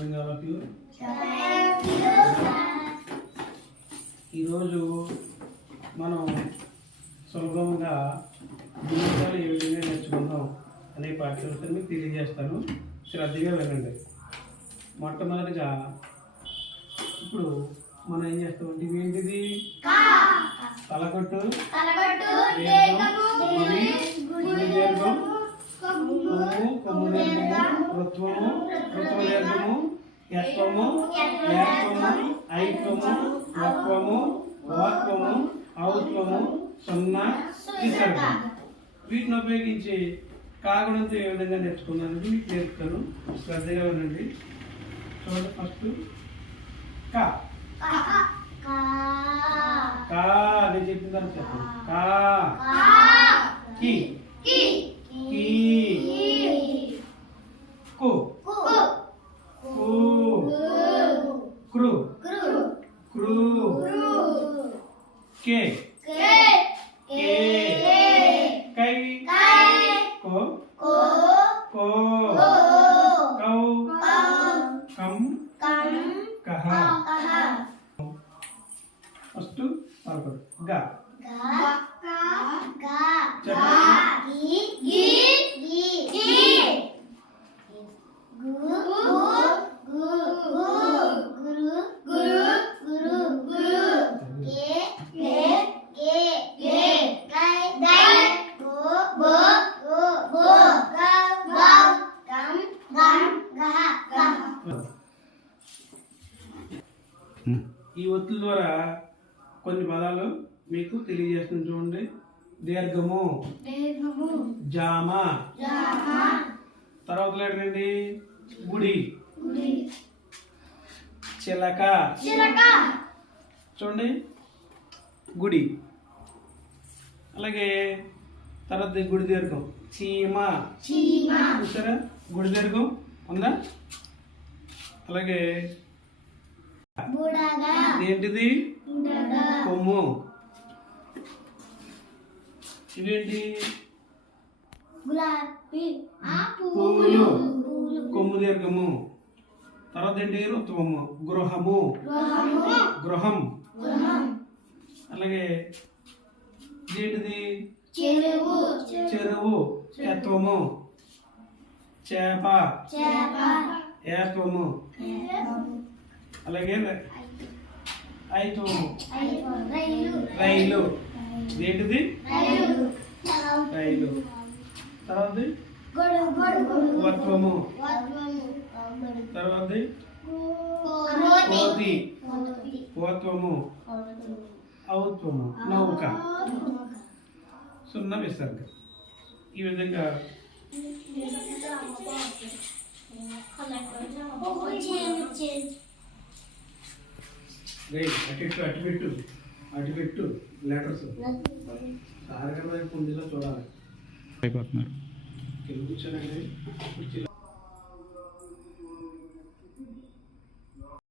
Morning all of you ఈరోజు మనం సులభంగా జీవితాలు ఏ విధంగా నేర్చుకుందాం అనే పాఠ్యాంశాన్ని మీకు తెలియజేస్తాను. శ్రద్ధగా వినండి. మొట్టమొదటిగా ఇప్పుడు మనం ఏం చేస్తామంటే ఇవి ఏంటిది తలకొట్టు దీర్ఘం, గుడి, యత్వము ఏత్వము ఐత్వము వత్వము వాత్వము ఔత్వము సున్నా విసర్గం వీటిని ఉపయోగించి కాగుణంతో ఏ విధంగా నేర్చుకున్నాను మీకు నేర్పుతాను. శ్రద్ధగా వినండి చూడండి ఫస్ట్. కా. కా. నేను చెప్పిన తర్వాత చెప్పండి. కా. కి. కీ. కు. కు. కే కే కై కో కో కౌ కం కహ ఫస్ట్ పలకడు గా ఈ ఒత్తుల ద్వారా కొన్ని పదాలు మీకు తెలియజేస్తుంది చూడండి. దీర్ఘము. జామ. తర్వాత లెటర్ ఏంటి? గుడి. చిలక. చూడండి. గుడి. అలాగే తర్వాత గుడి దీర్ఘం. చీమ. చూసారా? గుడి దీర్ఘం ఉందా? అలాగే ఏంటిది కొమ్ము. ఇవేంటి ఆ పువ్వులు. కొమ్ము దీర్ఘము. తర్వాత ఏంటి? ఋతువము. గృహము. గృహం. అలాగే ఏంటిది చెరువు. యత్వము చేప. చేప. ఏత్వము. అలాగే ఐత్వము రైలు. ఏంటిది రైలు. తర్వాత వత్వము. తర్వాత కోతి. పోత్వము ఔత్వము. నౌక. సున్న విసర్గ. ఈ విధంగా రే అటు ఇటు అటు పెట్టు. అటు పెట్టు. లెటర్స్ సార్ కదా కుండీలో చూడాలి. అయిపోతున్నారు. కింద కూర్చోనండి కుర్చీలో